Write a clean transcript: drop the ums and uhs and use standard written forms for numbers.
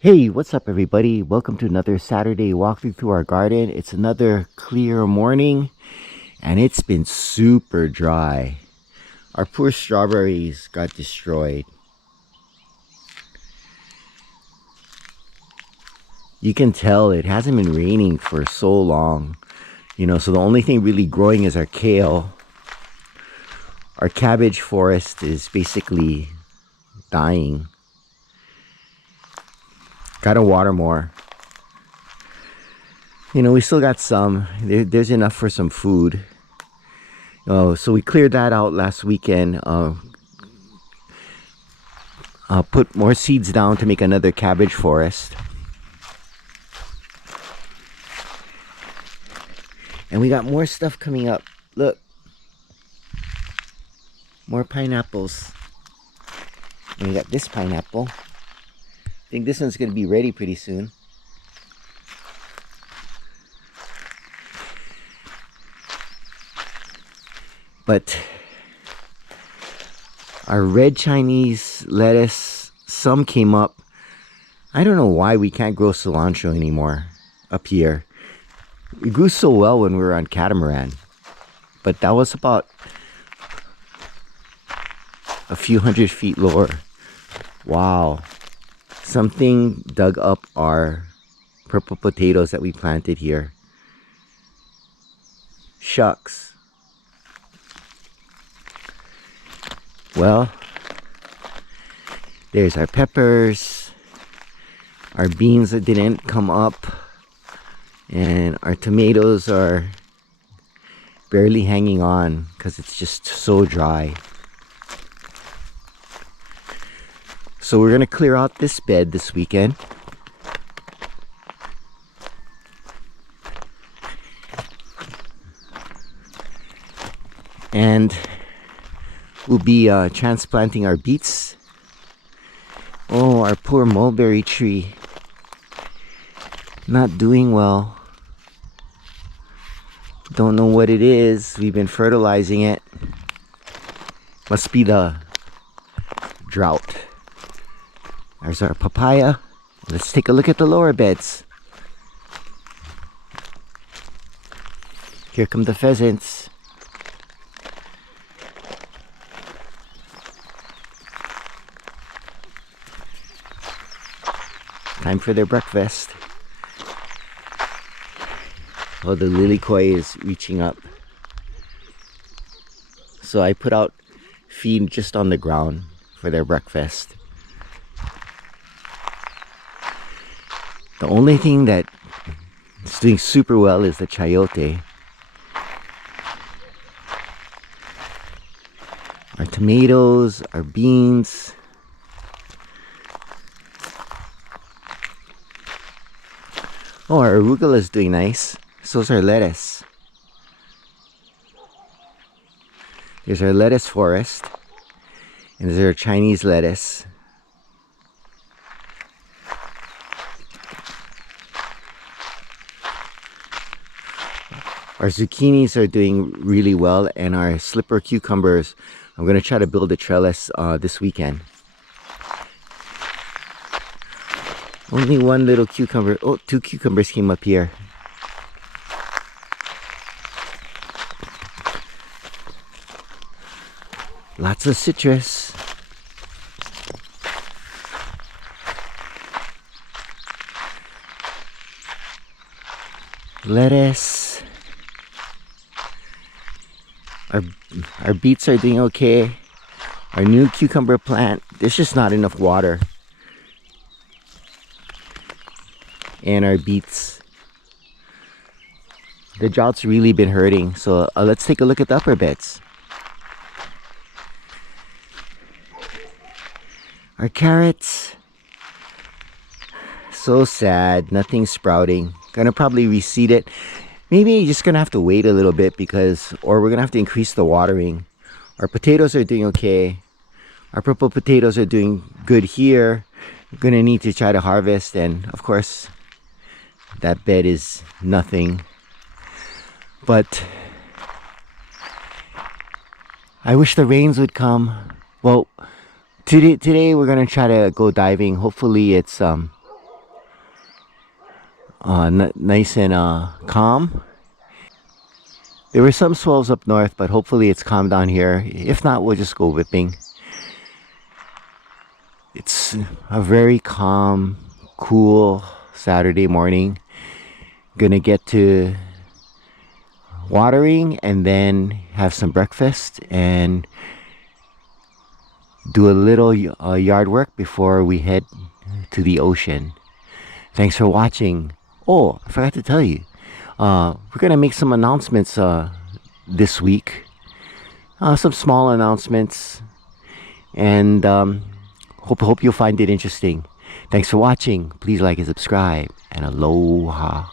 Hey, what's up everybody? Welcome to another Saturday walkthrough through our garden. It's another clear morning and it's been super dry. Our poor strawberries got destroyed. You can tell it hasn't been raining for so long. So the only thing really growing is our kale. Our cabbage forest is basically dying. Gotta water more. We still got some. There's enough for some food. So we cleared that out last weekend. Put more seeds down to make another cabbage forest. And we got more stuff coming up. Look. More pineapples. And we got this pineapple. I think this one's going to be ready pretty soon. But our red Chinese lettuce, some came up. I don't know why we can't grow cilantro anymore up here. We grew so well when we were on Catamaran. But that was about a few hundred feet lower. Wow. Something dug up our purple potatoes that we planted here. Shucks. Well, there's our peppers, our beans that didn't come up, and our tomatoes are barely hanging on because it's just so dry. So we're going to clear out this bed this weekend. And we'll be transplanting our beets. Oh, our poor mulberry tree. Not doing well. Don't know what it is. We've been fertilizing it. Must be the drought. There's our papaya. Let's take a look at the lower beds. Here come the pheasants. Time for their breakfast. Oh, the lily koi is reaching up. So I put out feed just on the ground for their breakfast. The only thing that is doing super well is the chayote. Our tomatoes, our beans. Oh, our arugula is doing nice. So's our lettuce. There's our lettuce forest. And there's our Chinese lettuce. Our zucchinis are doing really well, and our slipper cucumbers, I'm going to try to build a trellis this weekend. Only one little cucumber. Oh, two cucumbers came up here. Lots of citrus. Lettuce. Our beets are doing okay. Our new cucumber plant, there's just not enough water. And our beets. The drought's really been hurting. So let's take a look at the upper beds. Our carrots. So sad, nothing's sprouting. Gonna probably reseed it. Maybe just gonna have to wait a little bit or we're gonna have to increase the watering. Our potatoes are doing okay. Our purple potatoes are doing good here. We're gonna need to try to harvest, and of course, that bed is nothing. But I wish the rains would come. Well, today we're gonna try to go diving. Hopefully it's nice and calm. There were some swells up north, but hopefully it's calm down here. If not, we'll just go whipping. It's a very calm, cool Saturday morning. Gonna get to watering and then have some breakfast and do a little yard work before we head to the ocean. Thanks for watching. Oh, I forgot to tell you, we're gonna make some announcements this week. Some small announcements, and hope you'll find it interesting. Thanks for watching. Please like and subscribe, and aloha.